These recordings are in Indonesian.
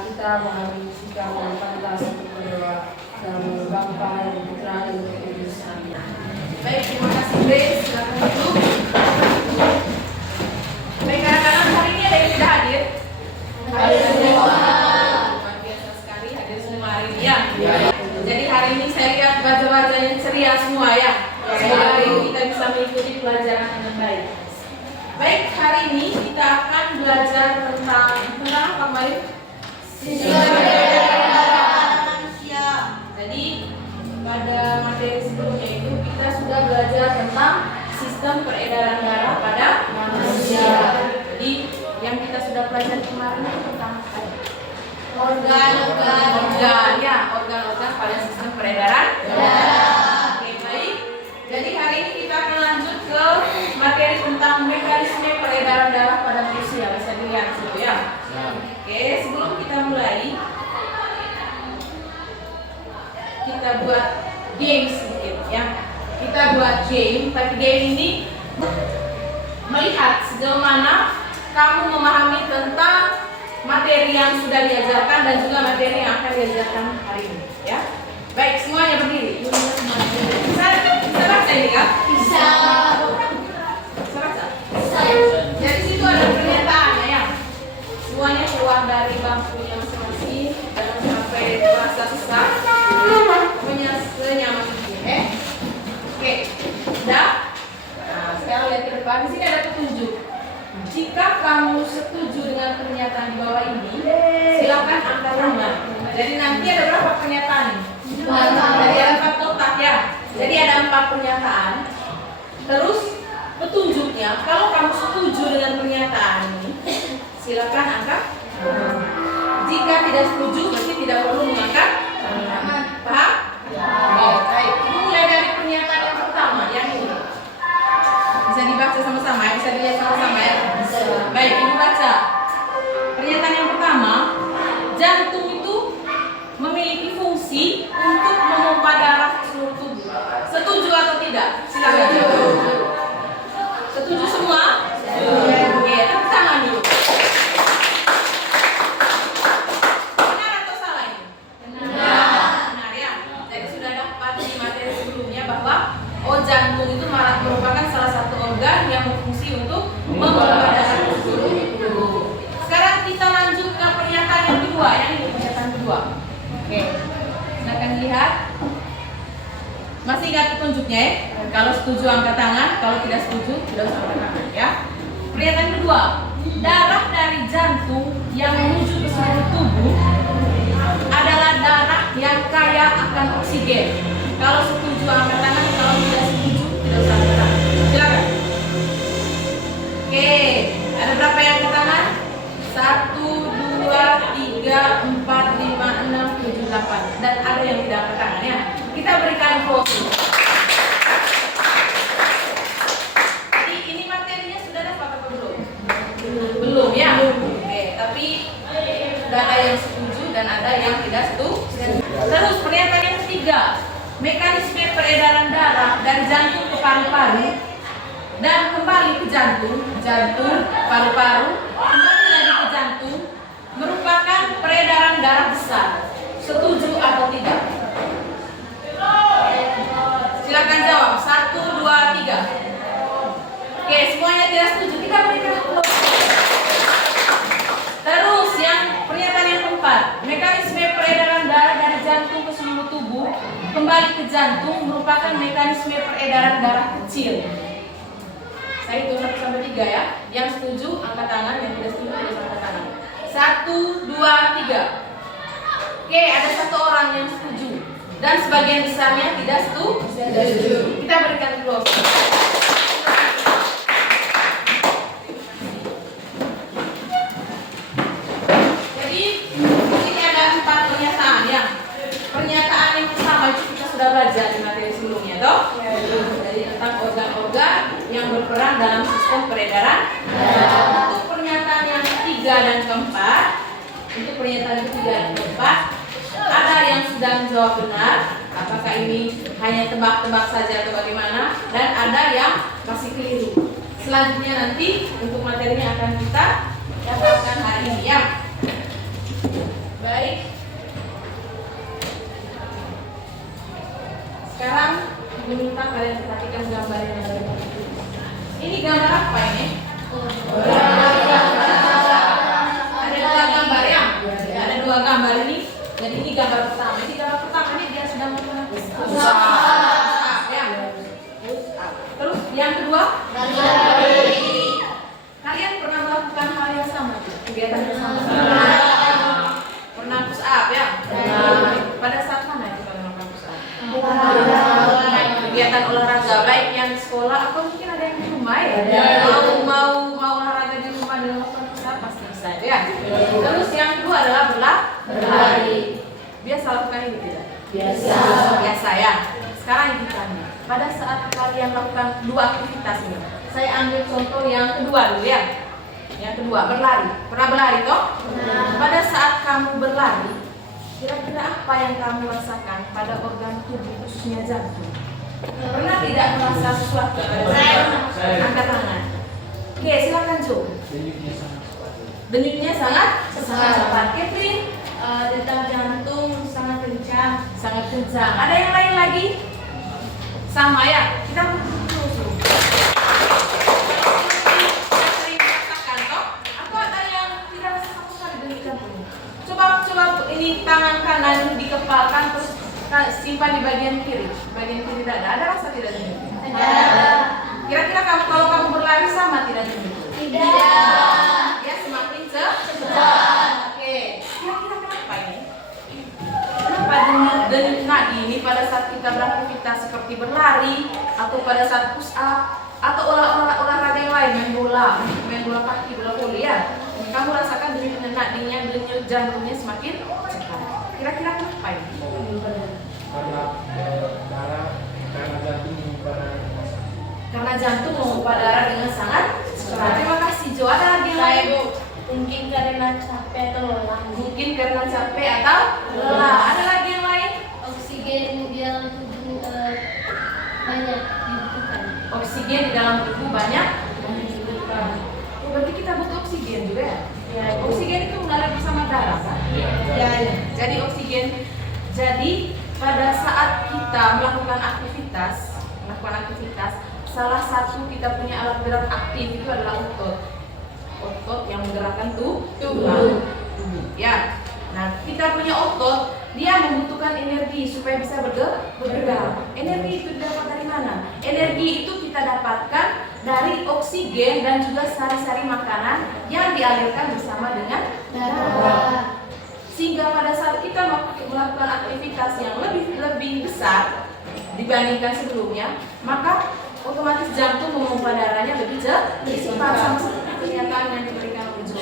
kita memahami sikap dan pantas untuk berdoa dalam Bapa dan Putra dan Roh Kudus. Amin. Baik, terima kasih Grace. Silakan duduk. Baik, kadang-kadang hari ini ada yang tidak hadir. Hadir semua. Luar biasa sekali hadir semua hari ini ya. Jadi hari ini saya lihat wajah-wajahnya ceria semua ya. Semoga hari ini kita bisa mengikuti pelajaran dengan baik. Baik, hari ini kita akan belajar tentang apa kemarin? Sistem peredaran manusia. Jadi pada materi sebelumnya itu kita sudah belajar tentang sistem peredaran darah pada manusia. Jadi yang kita sudah pelajari kemarin itu tentang organ-organ pada sistem peredaran darah. Oke, baik. Jadi hari ini kita akan lanjut ke materi tentang mekanisme peredaran darah pada manusia. Bisa dilihat situ ya. Oke, sebelum kita mulai, kita buat game sedikit ya. Kita buat game, tapi game ini melihat sejauh mana kamu memahami tentang materi yang sudah diajarkan dan juga materi yang akan diajarkan hari ini ya. Baik, semuanya berdiri. Bisa baca ini kan? Bisa baca? Bisa. Jadi situ ada pernyataannya ya. Semuanya keluar dari bangkunya masing-masing. Jangan sampai terasa susah. Pokoknya senyaman mungkin. Oke, udah. Nah, sekarang lihat ke depan. Di sini ada petunjuk. Jika kamu setuju dengan pernyataan di bawah ini, silakan angkat tangan. Jadi nanti ada berapa pernyataan? Jadi ada 4 kotak ya. Jadi ada 4 pernyataan. Terus petunjuknya, kalau kamu setuju dengan pernyataan ini, silakan angkat. Jika tidak setuju, berarti tidak perlu mengangkat. Paham? Baik. Mulai dari pernyataan yang pertama, yang ini. Bisa dibaca sama-sama ya, bisa dilihat sama-sama ya. Baik, ini baca. Pernyataan yang pertama, jantung itu memiliki fungsi untuk memompa darah ke seluruh tubuh. Setuju atau tidak? Silakan jawab. Setuju semua? Oke, tepuk tangan dulu. Benar atau salah ini? Benar ya. Jadi sudah dapat di materi sebelumnya bahwa jantung itu merupakan salah satu organ yang berfungsi untuk memompa darah ke seluruh tubuh. Sekarang kita lanjut ke pernyataan yang kedua. Yang ini pernyataan kedua. Oke, silakan lihat. Masih ingat petunjuknya ya? Kalau setuju angkat tangan, kalau tidak setuju tidak usah angkat tangan ya. Pernyataan kedua, darah dari jantung yang menuju ke seluruh tubuh adalah darah yang kaya akan oksigen. Kalau setuju angkat tangan, kalau tidak setuju tidak usah angkat tangan. Silakan. Oke, ada berapa yang angkat tangan? 1, 2, 3, 4, 5, 6, 7, 8. Dan ada yang tidak angkat tangan ya. Kita berikan foto. Jadi ini materinya sudah dapat atau belum? Belum ya. Oke, tapi sudah ada yang setuju dan ada yang tidak setuju. Terus pernyataan yang ketiga, mekanisme peredaran darah dari jantung ke paru-paru dan kembali ke jantung, paru-paru, kembali lagi ke jantung, merupakan peredaran darah besar. Setuju atau tidak? Silakan jawab. 1, 2, 3. Oke, semuanya tidak setuju. Kita berikan aplaus. Terus yang pernyataan yang keempat, mekanisme peredaran darah dari jantung ke seluruh tubuh kembali ke jantung merupakan mekanisme peredaran darah kecil. Saya hitung 1 sampai 3 ya. Yang setuju angkat tangan, yang tidak setuju tidak angkat tangan. 1, 2, 3. Oke, ada 1 orang yang setuju dan sebagian besarnya tidak setuju. Kita berikan aplaus. Jadi ini ada 4 pernyataan ya. Pernyataan yang pertama itu kita sudah belajar di materi sebelumnya, toh? Jadi tentang organ-organ yang berperan dalam sistem peredaran. Untuk pernyataan yang ketiga dan keempat, untuk pernyataan ketiga dan keempat, ada yang sudah menjawab benar, apakah ini hanya tebak-tebak saja atau bagaimana, dan ada yang masih keliru. Selanjutnya nanti untuk materinya akan kita dapatkan hari ini ya. gambar apa ini? Ada dua gambar ya? Ada dua gambar ini. Jadi ini gambar pertama. Ini gambar pertama ini dia sedang melakukan push up. Ya. Terus yang kedua? Kalian pernah melakukan hal yang sama? Kegiatan yang sama? Pernah push up ya? Pada saat mana kita melakukan push up? Kegiatan olahraga baik yang di sekolah atau mungkin ada yang di rumah ya? Mau olahraga di rumah dan melakukan push up pasti bisa ya. Terus yang kedua adalah berlari. Biasa lakukan ini tidak? Biasa ya. Sekarang ini tanya. Pada saat kalian melakukan dua aktivitas ini, saya ambil contoh yang kedua dulu ya. Yang kedua berlari. Pernah berlari toh? Pada saat kamu berlari, kira-kira apa yang kamu rasakan pada organ tubuh khususnya jantung? Pernah tidak merasa sesuatu pada jantung? Angkat tangan. Oke, silakan Jo. Denyutnya sangat cepat. Catherine, detak jantung sangat kencang. Sangat kencang. Ada yang lain lagi? Sama ya. Kita terus. Catherine rasakan toh? Atau ada yang tidak rasa sama sekali denyut jantung? Coba ini tangan kanan dikepalkan terus simpan di bagian kiri. Bagian kiri dada. Ada rasa tidak denyut? Ada. Kira-kira kalau kamu berlari sama tidak denyut? Tidak. Ya semakin cepat. Oke. Kira-kira kenapa ini? Kenapa denyut nadi ini pada saat kita beraktivitas seperti berlari atau pada saat push up atau olahraga yang lain, main bola kaki, bola voli ya? Kamu rasakan denyut nadinya, denyut jantungnya semakin cepat. Kira-kira kenapa ini? Karena jantung memompa darah dengan sangat cepat. Terima kasih Jo. Ada lagi yang lain? Mungkin karena capek atau lelah. Mungkin karena capek atau lelah. Ada lagi yang lain? Oksigen di dalam tubuh banyak dibutuhkan. Oksigen di dalam tubuh banyak dibutuhkan. Oh, berarti kita butuh oksigen juga ya? Ya. Oksigen itu mengalir bersama darah kan? Ya. Jadi oksigen. Jadi pada saat kita melakukan aktivitas, salah satu kita punya alat gerak aktif itu adalah otot yang menggerakkan tubuh. Ya. Nah, kita punya otot, dia membutuhkan energi supaya bisa bergerak. Energi itu didapat dari mana? Energi itu kita dapatkan dari oksigen dan juga sari-sari makanan yang dialirkan bersama dengan darah. Sehingga pada saat kita melakukan aktivitas yang lebih besar dibandingkan sebelumnya, maka otomatis jantung memompa darahnya lebih cepat, sama seperti pernyataan yang diberikan oleh Jo.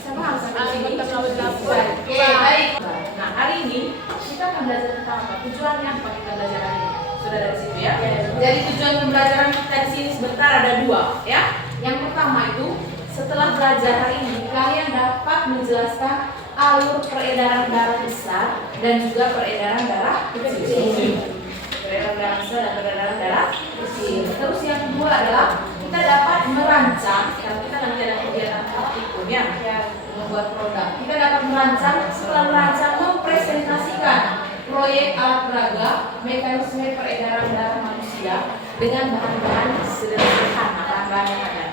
Saya paham sampai sini. Oke, baik. Nah, hari ini kita akan belajar tentang apa? Tujuannya apa kita belajar hari ini? Sudah dari situ ya? Jadi tujuan pembelajaran kita di sini sebentar ada dua, ya. Yang pertama itu setelah belajar hari ini kalian dapat menjelaskan alur peredaran darah besar dan juga peredaran darah kecil. Peredaran darah besar dan peredaran darah kecil. Terus yang kedua adalah kita dapat merancang. Kalau kita nanti ada kegiatan praktikum ya, membuat produk. Kita dapat merancang, setelah merancang mempresentasikan proyek alat peraga mekanisme peredaran darah manusia dengan bahan-bahan sederhana, bahan-bahan yang ada.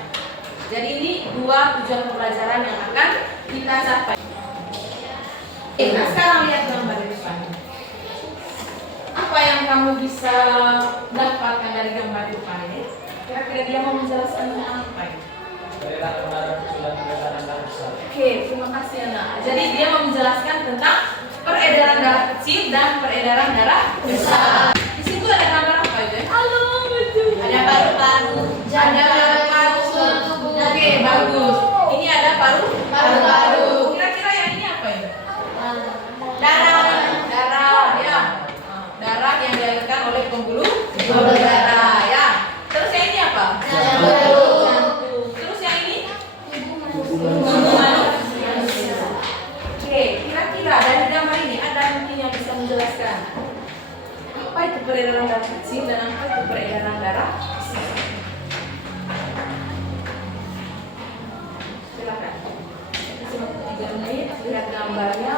Jadi ini dua tujuan pembelajaran yang akan kita capai. Nah, sekarang lihat gambar di depan. Apa yang kamu bisa dapatkan dari gambar di depan ini? Kira-kira dia mau menjelaskan tentang apa ini? Peredaran darah kecil dan peredaran darah besar. Oke, terima kasih anak. Jadi dia mau menjelaskan tentang peredaran darah kecil dan peredaran darah besar. Di situ ada gambar apa itu? Halo, betul. Ada paru-paru. Ada paru-paru. Oke, bagus. Ini ada paru-paru. Kira-kira yang ini apa ini? Darah ya. Darah yang dialirkan oleh pembuluh darah ya. Terus yang ini apa? Jantung. Terus yang ini? Tubuh manusia. Oke, kira-kira dari gambar ini ada mungkin yang bisa menjelaskan apa itu peredaran darah kecil dan apa itu peredaran darah besar? Silakan. Kita 3 menit lihat gambarnya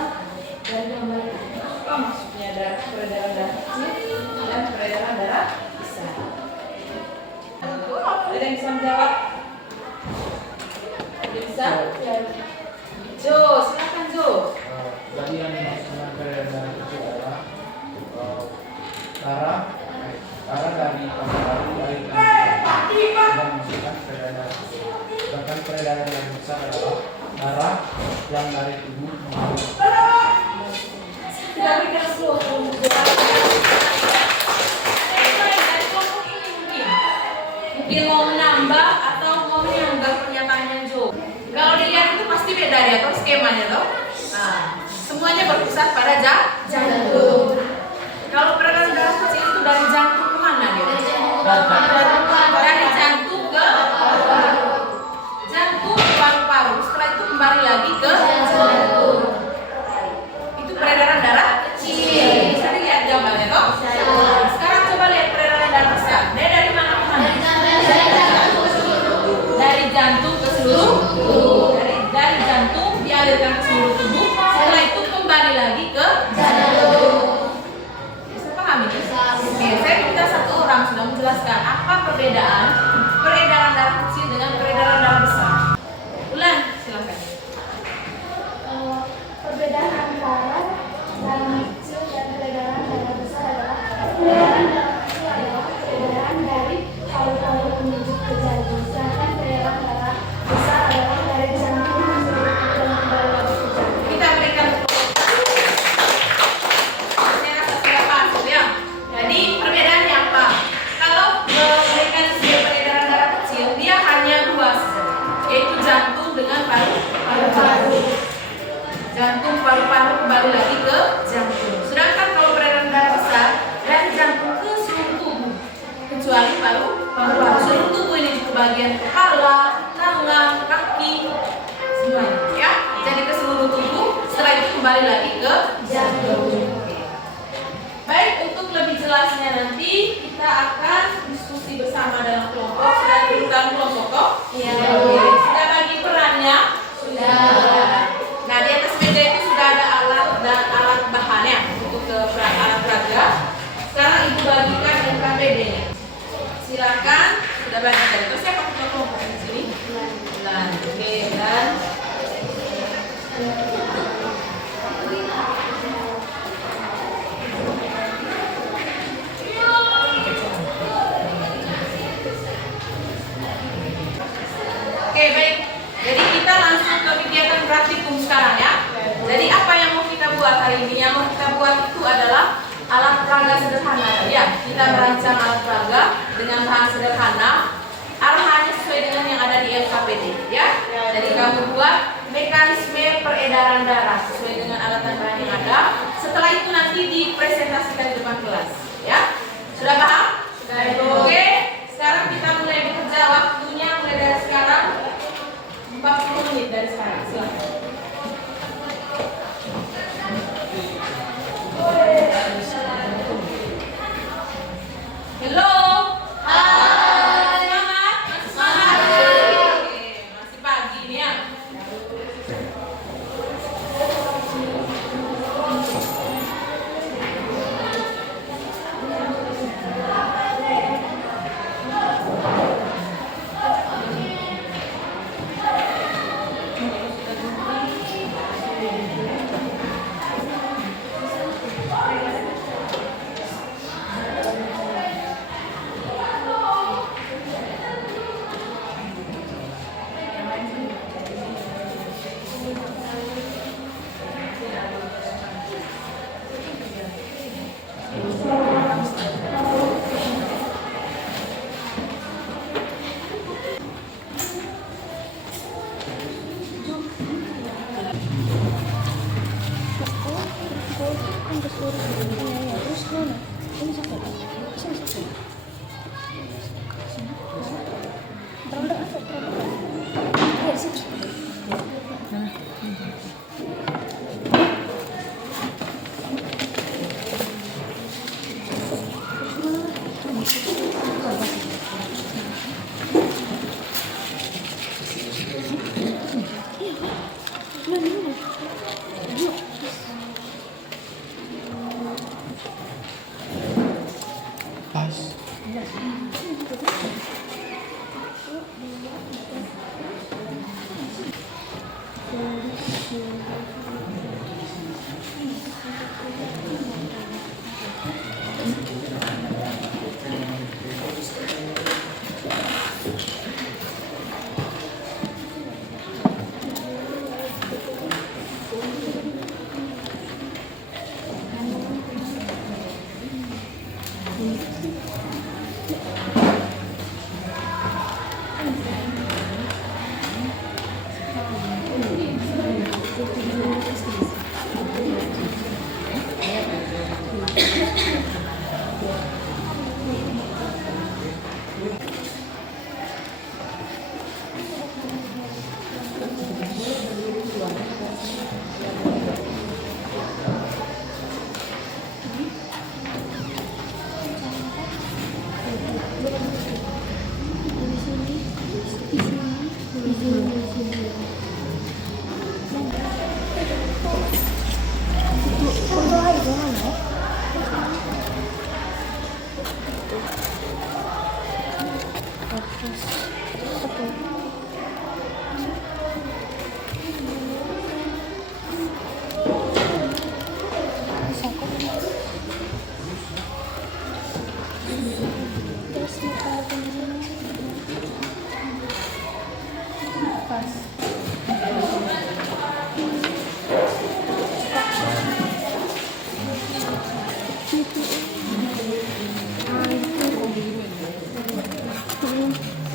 dan gambarnya apa maksudnya ada peredaran darah kecil dan peredaran darah besar. Ada yang bisa menjawab? Bisa? Jo, silakan Jo. Jadi yang dimaksud dengan peredaran darah kecil adalah darah dari paru-paru dari dan menghasilkan peredaran darah kecil. Sedangkan peredaran yang besar adalah darah yang dari tubuh mengalir. Tidak berikan slow. Mungkin mau menambah atau mau menyanggah pernyataannya Jo. Kalau dilihat itu pasti beda ya atau skemanya toh. Nah, semuanya berpusat pada jantung. Kalau peredaran darah kecil itu dari jantung kemana dia? Dari jantung ke jantung ke paru-paru. Setelah itu kembali lagi ke jantung. Itu peredaran darah kecil. Bisa dilihat gambarnya toh. Sekarang coba lihat peredaran darah besar. Dia dari mana ke mana? Dari jantung ke seluruh tubuh. Dari jantung dialirkan ke seluruh tubuh. Setelah itu kembali lagi ke jantung. Bisa paham itu? Oke, saya minta satu orang sudah menjelaskan apa perbedaan peredaran darah kecil dengan peredaran darah besar. Ulan, silakan. Perbedaan antara darah kecil dan peredaran darah besar adalah peredaran darah kecil adalah peredaran dari paru-paru menuju ke jantung, sedangkan peredaran darah besar adalah dari jantung menuju dan kembali lagi ke jantung. Kita berikan saya rasa sudah paham ya. Jadi perbedaannya apa? Kalau mekanisme peredaran darah kecil dia hanya dua saja, yaitu jantung dengan paru-paru. Jantung paru-paru kembali lagi ke jantung. Sedangkan kalau peredaran darah besar dari jantung ke seluruh tubuh, kecuali paru-paru. Seluruh tubuh ini juga bagian kepala, tangan, kaki, semuanya ya. Jadi ke seluruh tubuh. Setelah itu kembali lagi ke jantung. Baik, untuk lebih jelasnya nanti kita akan diskusi bersama dalam kelompok. Sudah dalam kelompok kok? Iya. Sudah bagi perannya? Sudah. Nah, di atas meja itu sudah ada alat dan alat bahannya untuk alat peraga. Sekarang ibu bagikan NKPD-nya. Silakan, sudah bagikan. Terus siapa ketua kelompok di sini? Bulan. Oke, dan oke, baik. Jadi kita langsung ke kegiatan praktikum sekarang ya. Jadi apa yang mau kita buat hari ini? Yang mau kita buat itu adalah alat peraga sederhana ya. Kita merancang alat peraga dengan bahan sederhana. Arahannya sesuai dengan yang ada di LKPD ya. Jadi kamu buat mekanisme peredaran darah sesuai dengan alat dan bahan yang ada. Setelah itu nanti dipresentasikan di depan kelas ya. Sudah paham? Oke. Sekarang kita mulai bekerja, waktunya mulai dari sekarang 40 menit dari sekarang. Silakan. Halo. Hai. Semangat? Semangat. Oke, masih pagi nih ya.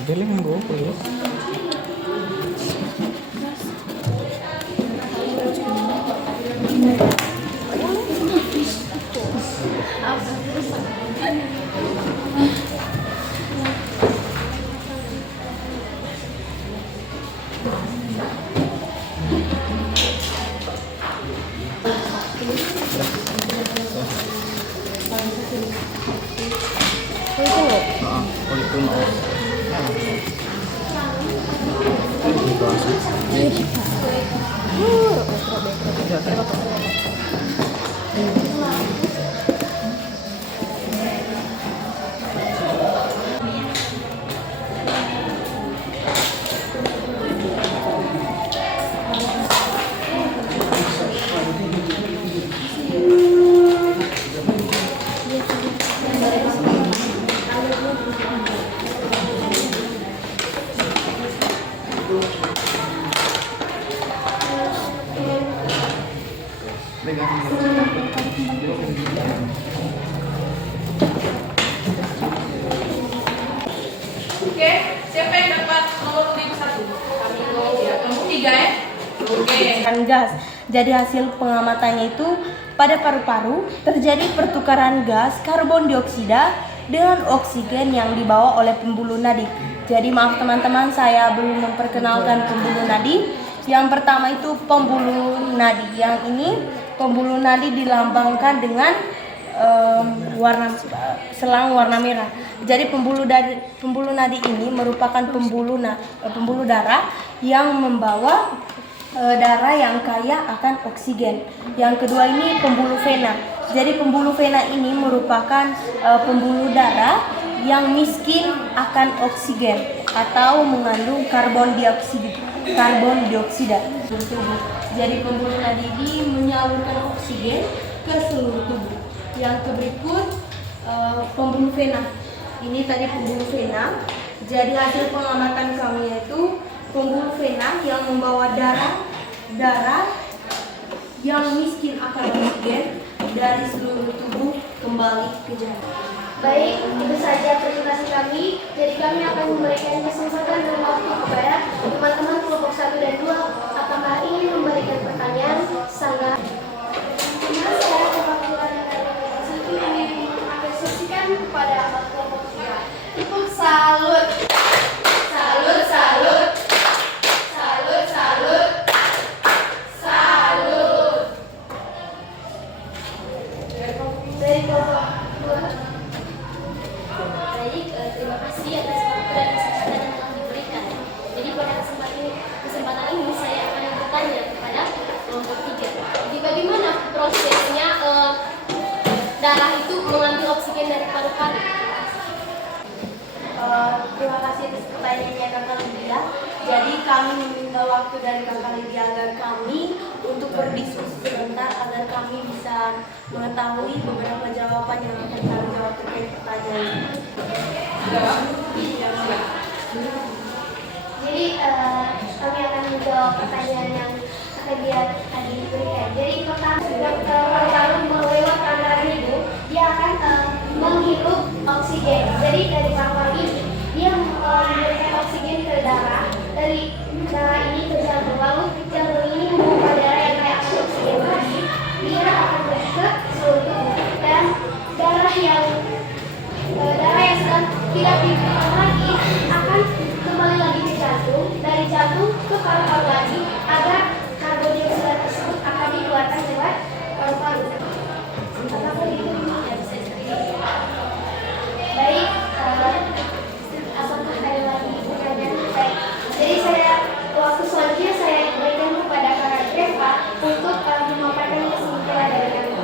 Galing ang buhok ko. Ulit ko na. Oke, siapa yang dapat nomor 1? Kamu ya, kamu 3 ya? Oke. Gas. Jadi hasil pengamatannya itu pada paru-paru terjadi pertukaran gas karbon dioksida dengan oksigen yang dibawa oleh pembuluh nadi. Jadi maaf teman-teman, saya belum memperkenalkan pembuluh nadi. Yang pertama itu pembuluh nadi. Yang ini pembuluh nadi dilambangkan dengan warna selang warna merah. Jadi pembuluh nadi ini merupakan pembuluh darah yang membawa darah yang kaya akan oksigen. Yang kedua ini pembuluh vena. Jadi pembuluh vena ini merupakan pembuluh darah yang miskin akan oksigen atau mengandung karbon dioksida ke tubuh. Jadi pembuluh nadi ini menyalurkan oksigen ke seluruh tubuh. Yang berikut pembuluh vena. Ini tadi pembuluh vena. Jadi hasil pengamatan kami yaitu pembuluh vena yang membawa darah yang miskin akan oksigen dari seluruh tubuh kembali ke jantung. Baik, itu saja presentasi kami. Jadi kami akan memberikan kesempatan dan waktu kepada teman-teman kelompok 1 dan 2. Apakah ingin memberikan pertanyaan? Sangat. Teman-teman, saya perwakilan dari kelompok 1 ingin mengapresiasikan kepada kelompok 3. Salut. Salut, salut. Salut, salut. Salut. Dari kelompok 2. Baik, terima kasih atas waktu dan kesempatan yang telah diberikan. Jadi pada kesempatan ini saya akan bertanya kepada kelompok 3. Jadi bagaimana prosesnya darah itu mengambil oksigen dari paru-paru? Terima kasih atas pertanyaannya Kakak Ludia. Jadi kami meminta waktu dari Kakak Lydia agar kami untuk berdiskusi sebentar agar kami bisa mengetahui beberapa jawaban yang akan kami jawab terkait pertanyaan ini. Jadi kami akan menjawab pertanyaan yang dia tadi berikan. Jadi pertama, kalau melewat aliran itu, dia akan menghirup oksigen. Jadi dari paru-paru ini dia memberikan oksigen ke darah. Dari darah ini ke jantung, lalu jantung ini memompa darah yang kayak oksigen tadi. Dia akan pergi ke seluruh tubuh dan darah yang sedang tidak diberikan lagi akan kembali lagi ke jantung, dari jantung ke paru-paru lagi agar karbon dioksida tersebut akan dikeluarkan lewat paru-paru. Apakah itu baik? Apakah ada lagi pertanyaan? Baik. Jadi waktu selanjutnya saya berikan kepada Kak Eva untuk memaparkan kesimpulan dari kami.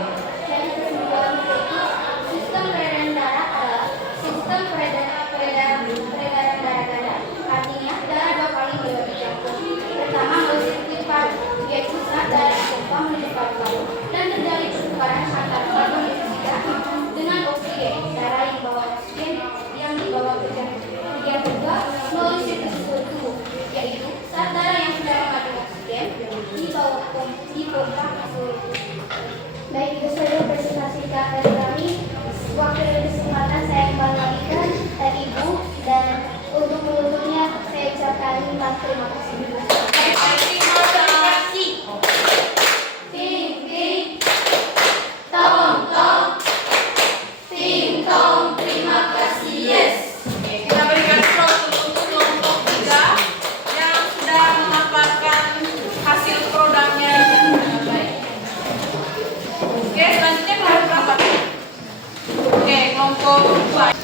Dan kesimpulan itu sistem peredaran darah adalah sistem peredaran darah ganda. Artinya darah dua kali melewati jantung. Pertama melalui sirkuit paru, yaitu saat darah dipompa menuju paru-paru dan terjadi pertukaran antara karbon dioksida dengan oksigen. Darah yang dibawa oksigen yang dibawa ke jantung. Yang kedua melalui sirkuit seluruh tubuh, yaitu saat darah yang sudah mengandung oksigen dipompa ke seluruh tubuh. Baik, itu saja presentasi dari kami. Waktu dan kesempatan saya kembali lagi ke Ibu, dan untuk menutupnya saya ucapkan terima kasih. Terima kasih. Ting ting, tong tong, ting tong. Terima kasih. Yes. Oke, kita berikan aplaus untuk kelompok 3 yang sudah memaparkan hasil produknya dengan baik. Oke, selanjutnya kelompok berapa? Oke, kelompok 2.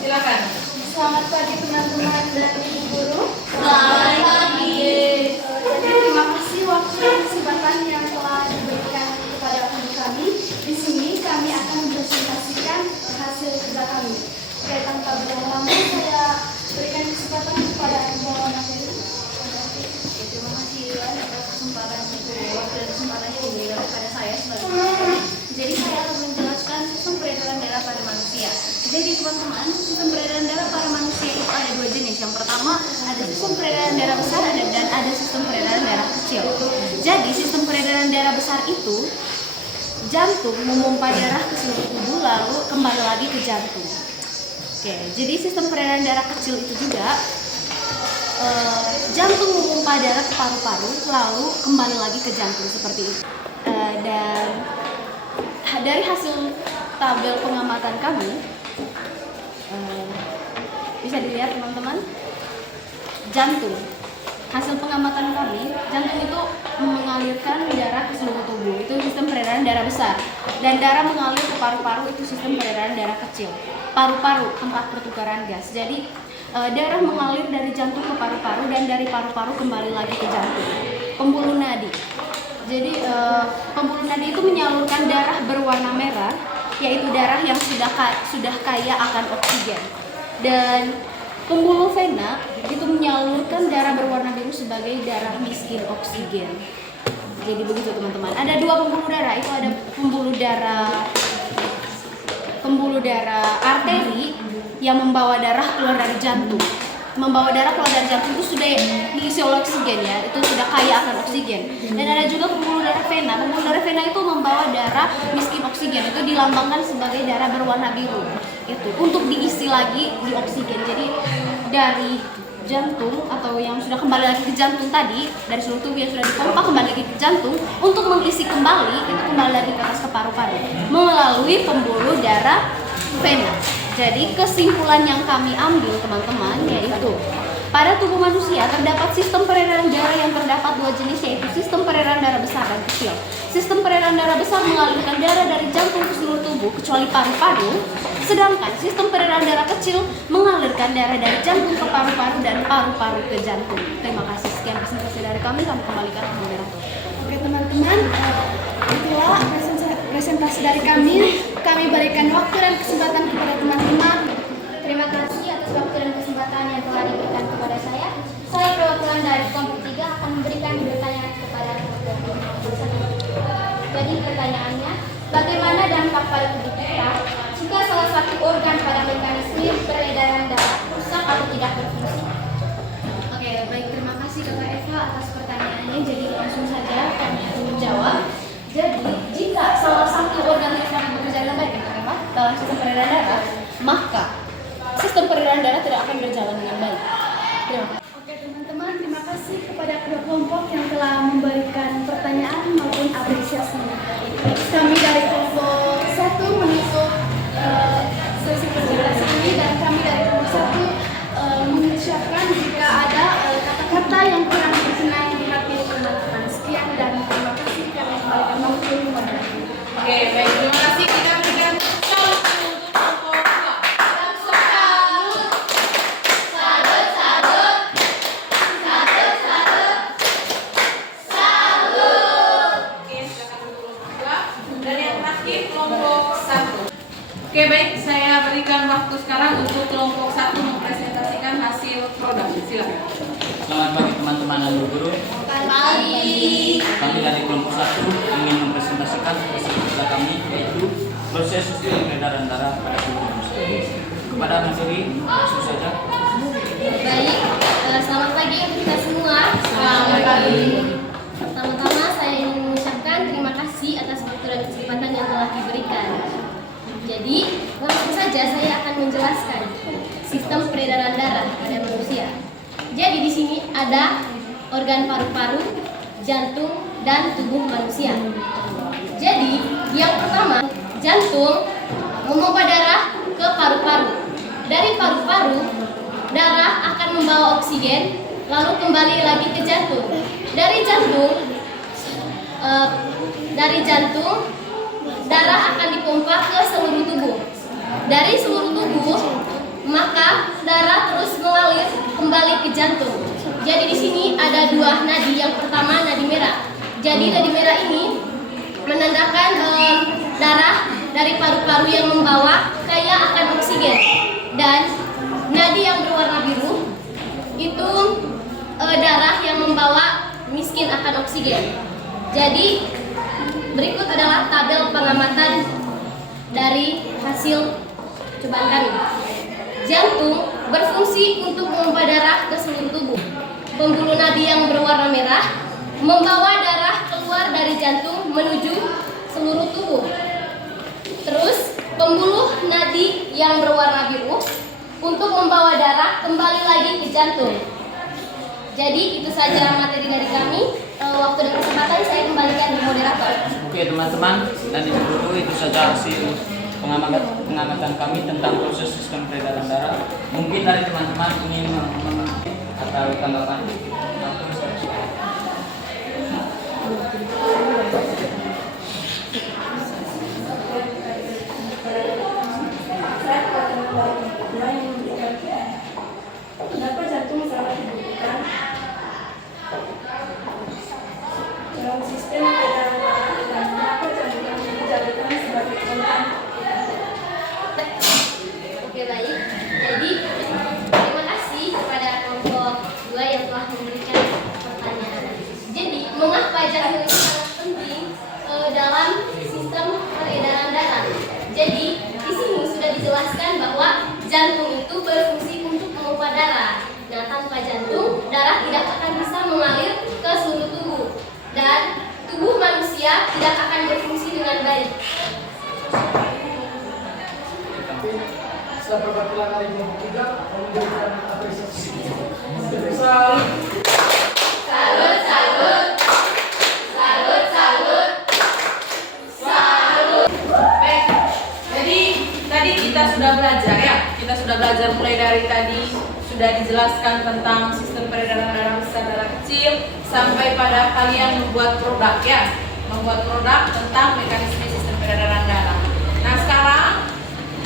Silakan. Selamat pagi teman-teman dan ibu guru. Selamat pagi. Jadi terima kasih waktu dan kesempatan yang telah diberikan kepada kami. Di sini kami akan mempresentasikan hasil kerja kami. Oke, tanpa berlama-lama saya berikan kesempatan kepada pembawa materi. Terima kasih atas kesempatan itu, waktu dan kesempatan yang diberikan kepada saya sebagai materi. Jadi saya akan menjelaskan sistem peredaran darah pada manusia. Jadi teman-teman, sistem peredaran darah pada manusia itu ada dua jenis. Yang pertama ada sistem peredaran darah besar dan ada sistem peredaran darah kecil. Jadi sistem peredaran darah besar itu jantung memompa darah ke seluruh tubuh lalu kembali lagi ke jantung. Oke, jadi sistem peredaran darah kecil itu juga jantung memompa darah ke paru-paru lalu kembali lagi ke jantung seperti itu. Dan dari hasil tabel pengamatan kami bisa dilihat teman-teman, jantung. Hasil pengamatan kami, jantung itu mengalirkan darah ke seluruh tubuh, itu sistem peredaran darah besar. Dan darah mengalir ke paru-paru, itu sistem peredaran darah kecil. Paru-paru, tempat pertukaran gas. Jadi darah mengalir dari jantung ke paru-paru dan dari paru-paru kembali lagi ke jantung. Pembuluh nadi. Jadi pembuluh nadi itu menyalurkan darah berwarna merah, yaitu darah yang sudah kaya akan oksigen. Dan pembuluh vena itu menyalurkan darah berwarna biru sebagai darah miskin oksigen. Jadi begitu teman-teman. Ada dua pembuluh darah, itu ada pembuluh darah arteri yang membawa darah keluar dari jantung. Membawa darah keluar dari jantung itu sudah diisi oleh oksigen ya, itu sudah kaya akan oksigen. Dan ada juga pembuluh darah vena. Pembuluh darah vena itu membawa darah miskin oksigen, itu dilambangkan sebagai darah berwarna biru. Itu untuk diisi lagi di oksigen. Jadi dari jantung atau yang sudah kembali lagi ke jantung tadi, dari seluruh tubuh yang sudah dipompa kembali lagi ke jantung, untuk mengisi kembali itu kembali lagi ke atas ke paru-paru melalui pembuluh darah vena. Jadi kesimpulan yang kami ambil teman-teman yaitu pada tubuh manusia terdapat sistem peredaran darah yang terdapat dua jenis, yaitu sistem peredaran darah besar dan kecil. Sistem peredaran darah besar mengalirkan darah dari jantung ke seluruh tubuh kecuali paru-paru, sedangkan sistem peredaran darah kecil mengalirkan darah dari jantung ke paru-paru dan paru-paru ke jantung. Terima kasih, sekian presentasi dari kami kembalikan ke moderator. Oke teman-teman, itulah presentasi dari kami. Kami berikan waktu dan kesempatan kepada teman-teman. Terima kasih atas waktu dan kesempatan yang telah diberikan kepada saya. Saya perwakilan dari kelompok 3 akan memberikan pertanyaan kepada kelompok 1. Jadi pertanyaannya, bagaimana dampak pada tubuh kita jika salah satu organ pada mekanisme peredaran darah rusak atau tidak berfungsi? Oke, baik, terima kasih Kakak Eva atas pertanyaannya. Jadi langsung saja kami akan menjawab. Jadi jika salah satu organ tidak bekerja dengan baik dalam sistem peredaran darah, maka sistem peredaran darah tidak akan berjalan dengan baik. Terima kasih. Oke teman-teman, terima kasih kepada kedua kelompok yang telah memberikan pertanyaan maupun apresiasi. Kami dari kelompok 1 menutup sesi penjelasan ini, dan kami dari kelompok 1 mengucapkan jika ada kata-kata yang kurang berkenan di hati teman-teman. Sekian dan terima kasih, kami kembalikan waktu kepada. Oke, baik, terima kasih. Kita berikan salut untuk kelompok 2. Oke, silakan untuk kelompok 2. Dan yang terakhir kelompok 1. Oke, baik, saya berikan waktu sekarang untuk kelompok 1 mempresentasikan hasil produk. Silakan. Selamat pagi teman-teman dan guru. Kami dari kelompok 1 ingin mempresentasikan hasil kerja kami, yaitu proses sistem peredaran darah pada tubuh manusia. Kepada materi, langsung saja. Baik, selamat pagi untuk kita semua. Selamat pagi. Pertama-tama saya ingin mengucapkan terima kasih atas waktu dan kesempatan yang telah diberikan. Jadi, langsung saja saya akan menjelaskan sistem peredaran darah pada manusia. Jadi di sini ada organ paru-paru, jantung, dan tubuh manusia. Jadi, yang pertama, jantung memompa darah ke paru-paru. Dari paru-paru, darah akan membawa oksigen, lalu kembali lagi ke jantung. Dari jantung, darah akan dipompa ke seluruh tubuh. Dari seluruh tubuh, maka darah terus mengalir kembali ke jantung. Jadi di sini ada dua nadi. Yang pertama nadi merah. Jadi nadi merah ini menandakan darah dari paru-paru yang membawa kaya akan oksigen. Dan nadi yang berwarna biru itu darah yang membawa miskin akan oksigen. Jadi berikut adalah tabel pengamatan dari hasil cobaan kami. Jantung berfungsi untuk memompa darah ke seluruh tubuh. Pembuluh nadi yang berwarna merah membawa darah keluar dari jantung menuju seluruh tubuh. Terus pembuluh nadi yang berwarna biru untuk membawa darah kembali lagi ke jantung. Jadi itu saja materi dari kami. Waktu dan kesempatan saya kembalikan ke moderator. Oke teman-teman, dan dulu itu saja hasil pengamatan kami tentang proses sistem peredaran darah. Mungkin dari teman-teman ingin atau tanggapan? Kenapa jantung sangat dibutuhkan dalam sistem peredaran darah dan kenapa jantung dijadikan sebagai organ? Oke baik, jadi terima kasih kepada kelompok 2 yang telah memberikan pertanyaan. Jadi mengapa jantung itu sangat penting dalam sistem peredaran darah? Jadi di sini sudah dijelaskan bahwa jantung itu berfungsi untuk memompa darah. Nah, tanpa jantung, darah tidak akan bisa mengalir ke seluruh tubuh dan tubuh manusia tidak akan berfungsi dengan baik. Setelah perwakilan dari kelompok 3 memberikan apresiasi. Baik, jadi tadi kita sudah belajar ya. Kita sudah belajar mulai dari tadi sudah dijelaskan tentang sistem peredaran darah besar, darah kecil, sampai pada kalian membuat produk ya, membuat produk tentang mekanisme sistem peredaran darah. Nah sekarang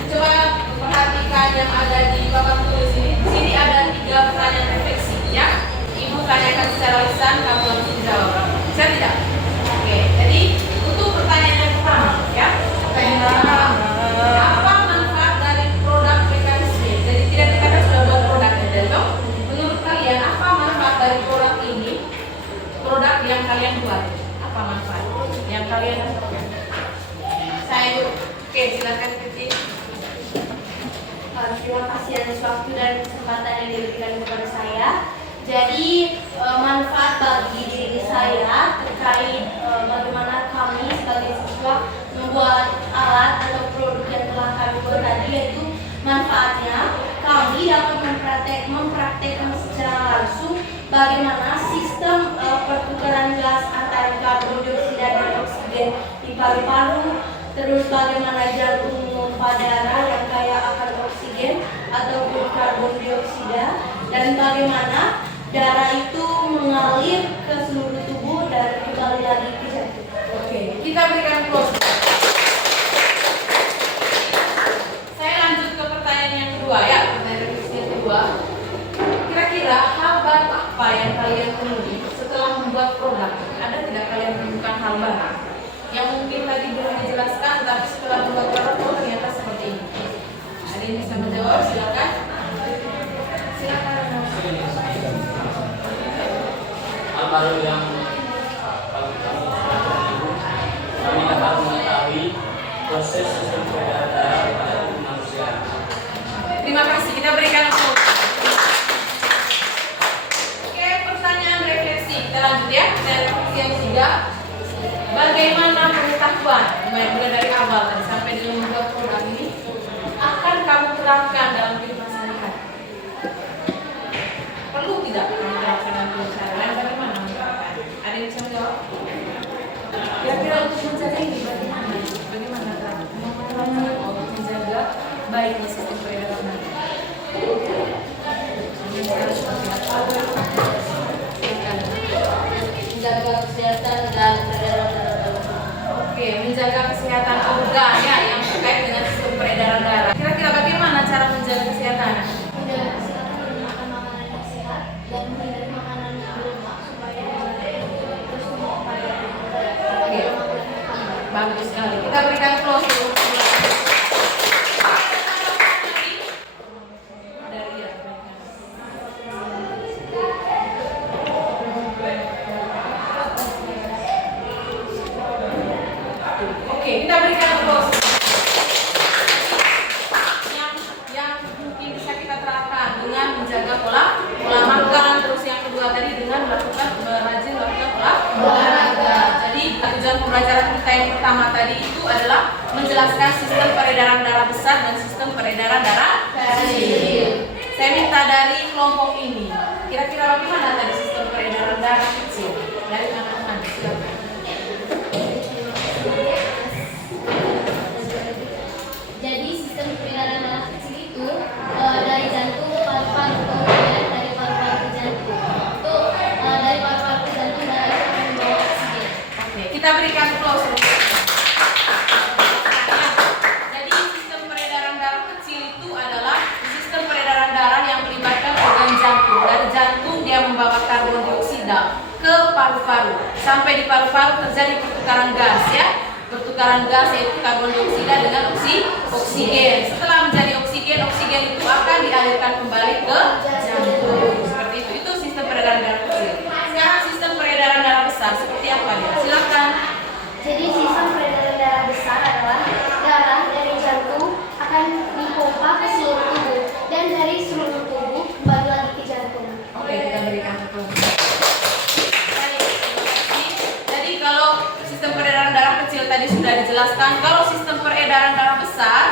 coba perhatikan yang ada di papan tulis ini. Di sini ada 3 pertanyaan refleksi ya. Ibu tanyakan secara lisan, kamu harus menjawab. Bisa tidak? Oke, jadi untuk pertanyaan yang pertama ya. Apa manfaat dari produk mekanisme? Jadi tidak kita sudah buat produknya. Jadi menurut kalian apa manfaat kalian. Saya oke, silakan Titi. Terima kasih atas waktu dan kesempatan yang diberikan kepada saya. Jadi manfaat bagi diri saya terkait bagaimana kami sebagai siswa membuat alat atau produk yang telah kami buat tadi, yaitu manfaatnya kami dapat mempraktekkan secara langsung bagaimana sistem pertukaran gas antara karbon dioksida dan oksigen di paru-paru, terus bagaimana jantung memompa darah yang kaya akan oksigen ataupun karbon dioksida, dan bagaimana darah itu mengalir ke seluruh tubuh dan kembali lagi ke jantung. Oke, kita berikan close. Saya lanjut ke pertanyaan yang kedua ya, pertanyaan yang kedua. Kira-kira hal baru apa yang kalian temui setelah membuat produk? Ada tidak kalian menemukan hal baru yang mungkin tadi belum dijelaskan, tapi setelah membuat produk oh ternyata seperti ini? Ada yang bisa menjawab? Silakan. Silakan. Hal baru yang kami dapat mengetahui proses sistem peredaran darah pada tubuh manusia. Terima kasih, kita berikan applause. Oke, pertanyaan refleksi. Kita lanjut ya, pertanyaan refleksi yang ketiga. Bagaimana pengetahuan, mulai dari awal tadi sampai dengan membuat produk ini, akan kamu terapkan dalam kehidupan sehari-hari? Perlu tidak kamu terapkan dalam kehidupan sehari-hari? Bagaimana menerapkan? Ada yang bisa menjawab? Kira-kira untuk menjaga ini bagaimana? Bagaimana terapkan untuk menjaga baiknya sistem peredaran darah? Menjaga kesehatan dan peredaran darah. Oke, menjaga kesehatan organ ya yang terkait dengan sistem peredaran darah. Kira-kira bagaimana cara menjaga kesehatan? Menjaga kesehatan dengan makan makanan yang sehat dan menghindari makanan yang berlemak supaya terus memompa darah. Oke, bagus sekali. Kita berikan close dulu. Oke, kita berikan close. Yang mungkin bisa kita terapkan dengan menjaga pola makan, terus yang kedua tadi dengan melakukan rajin melakukan olahraga. Jadi tujuan pembelajaran kita yang pertama tadi itu adalah menjelaskan sistem peredaran darah besar dan sistem peredaran darah kecil. Saya minta dari kelompok ini, kira-kira bagaimana tadi sistem peredaran darah kecil? Dari teman-teman, silakan. Jadi sistem peredaran darah kecil itu dari jantung ke paru-paru, kemudian dari paru-paru ke jantung. Itu dari paru-paru ke jantung darah itu akan membawa oksigen. Oke, kita berikan close. Jadi sistem peredaran darah kecil itu adalah sistem peredaran darah yang melibatkan organ jantung. Dari jantung dia membawa karbon dioksida ke paru-paru. Sampai di paru-paru terjadi pertukaran gas ya. Pertukaran gas yaitu karbon dioksida dengan oksigen. Setelah menjadi oksigen, oksigen itu akan dialirkan kembali ke jantung. Seperti itu. Itu sistem peredaran darah kecil. Sekarang sistem peredaran darah besar seperti apa ya? Silakan. Jadi sistem peredaran darah besar adalah darah dari jantung akan dipompa ke seluruh tubuh dan dari seluruh tubuh kembali lagi ke jantung. Oke, kita berikan close. Jadi kalau sistem peredaran darah kecil tadi sudah dijelaskan, kalau sistem peredaran darah besar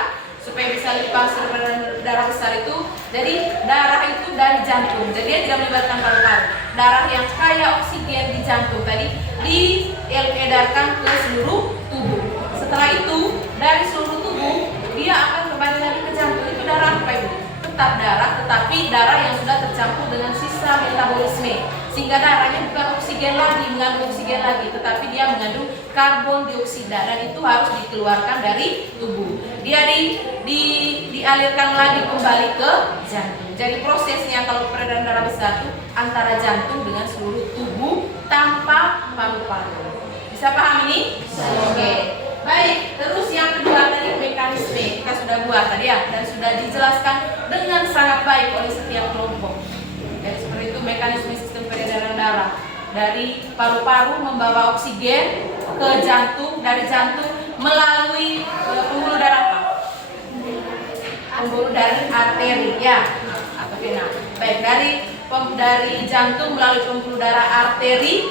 supaya bisa lipat sistem peredaran darah besar itu, jadi darah itu dari jantung, jadi dia tidak melibatkan paru-paru. Darah yang kaya oksigen di jantung tadi diedarkan ke seluruh tubuh. Setelah itu dari seluruh tubuh dia akan kembali lagi ke jantung. Itu darah apa itu? Tetap darah, tetapi darah yang sudah tercampur dengan sisa metabolisme, sehingga darahnya bukan oksigen lagi, mengandung oksigen lagi, tetapi dia mengandung karbon dioksida, dan itu harus dikeluarkan dari tubuh. Dia dialirkan lagi kembali ke jantung. Jadi prosesnya kalau peredaran darah besar itu antara jantung dengan seluruh tubuh tanpa paru-paru. Bisa paham ini? Oke. Baik, terus yang kedua tadi mekanisme kita sudah buat tadi ya, dan sudah dijelaskan dengan sangat baik oleh setiap kelompok. Jadi seperti itu mekanisme sistem peredaran darah. Dari paru-paru membawa oksigen ke jantung, dari jantung melalui pembuluh darah apa? Pembuluh darah arteri ya atau vena. Baik, dari jantung melalui pembuluh darah arteri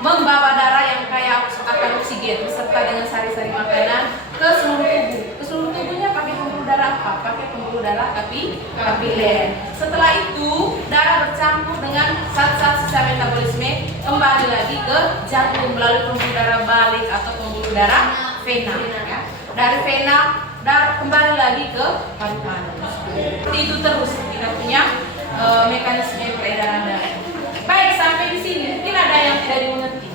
membawa darah yang kaya akan oksigen beserta dengan sari-sari makanan ke seluruh tubuh. Ke seluruh tubuhnya pakai pembuluh darah apa? Pakai pembuluh darah kapiler. Setelah itu darah bercampur dengan zat-zat sisa metabolisme kembali lagi ke jantung melalui pembuluh darah balik atau pembuluh darah vena. Ya. Dari vena darah kembali lagi ke paru-paru. Itu terus kita punya mekanisme peredaran darah. Baik, sampai di sini mungkin ada yang tidak dimengerti.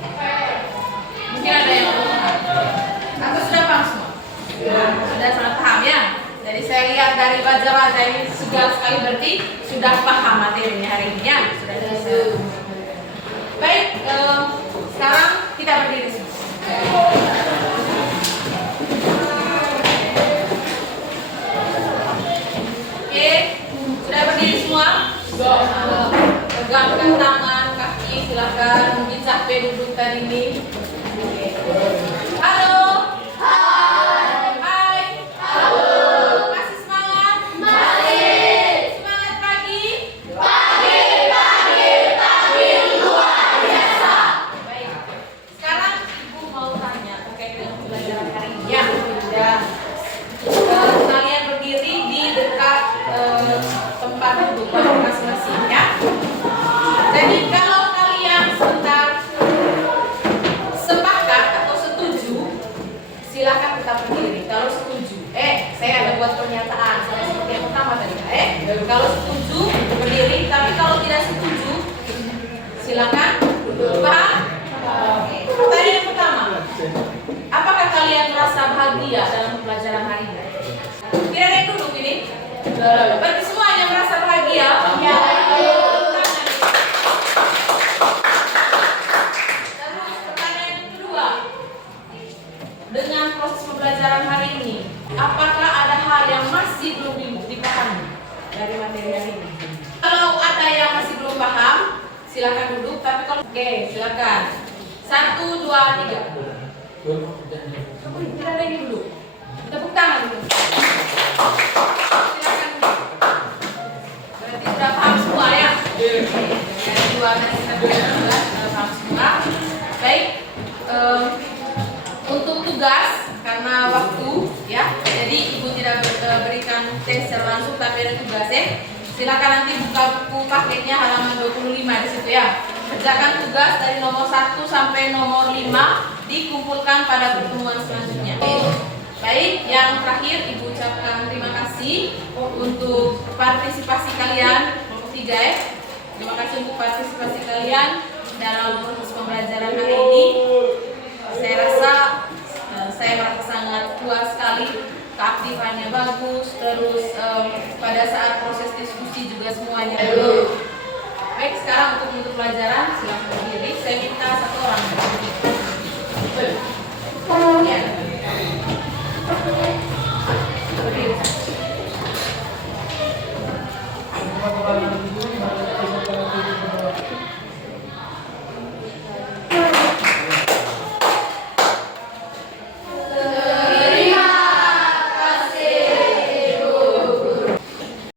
Mungkin ada yang belum paham. Atau sudah paham semua? Sudah sangat paham ya. Jadi saya lihat dari wajah-wajah ini segar sekali, berarti sudah paham materinya hari ini ya. Sudah bisa. Baik, sekarang kita berdiri semua. Oke, sudah berdiri semua? Tegakkan tangan, kaki, silakan. Mungkin capek duduk tadi ini. Halo. Hai. Halo. Masih semangat? Masih. Semangat pagi? Pagi luar biasa. Baik. Sekarang Ibu mau tanya terkait dengan pembelajaran hari ini. Ya. Kalian berdiri di dekat tempat duduk masing-masing ya. Jadi kalau kalian sebentar sepakat atau setuju, silakan tetap berdiri. Kalau setuju, saya ada buat pernyataan sama seperti yang pertama tadi. Kalau setuju berdiri, tapi kalau tidak setuju, silakan duduk. Paham? Oke. Pertanyaan yang pertama, apakah kalian merasa bahagia dalam pembelajaran hari ini? Tidak ada yang duduk ini. Berarti semuanya merasa bahagia. Ya. Dengan proses pembelajaran hari ini, apakah ada hal yang masih belum dipahami dari materi hari ini? Kalau ada yang masih belum paham, silakan duduk. Tapi kalau silakan. 1, 2, 3. Tidak ada yang duduk. Tepuk tangan dulu. Silakan duduk. Berarti sudah paham semua ya? Dari 2 dan 3 sudah paham semua. Baik. Untuk tugas, karena waktu ya, jadi Ibu tidak berikan tes secara langsung, tapi ada tugasnya. Silakan nanti buka buku paketnya halaman 25 di situ ya. Kerjakan tugas dari nomor 1 sampai nomor 5, dikumpulkan pada pertemuan selanjutnya. Baik, yang terakhir Ibu ucapkan terima kasih untuk partisipasi kalian, nomor 3 ya. Terima kasih untuk partisipasi kalian dalam proses pembelajaran hari ini. Saya rasa saya merasa sangat puas sekali, keaktifannya bagus, terus pada saat proses diskusi juga semuanya bagus. Baik, sekarang untuk menutup pelajaran silakan.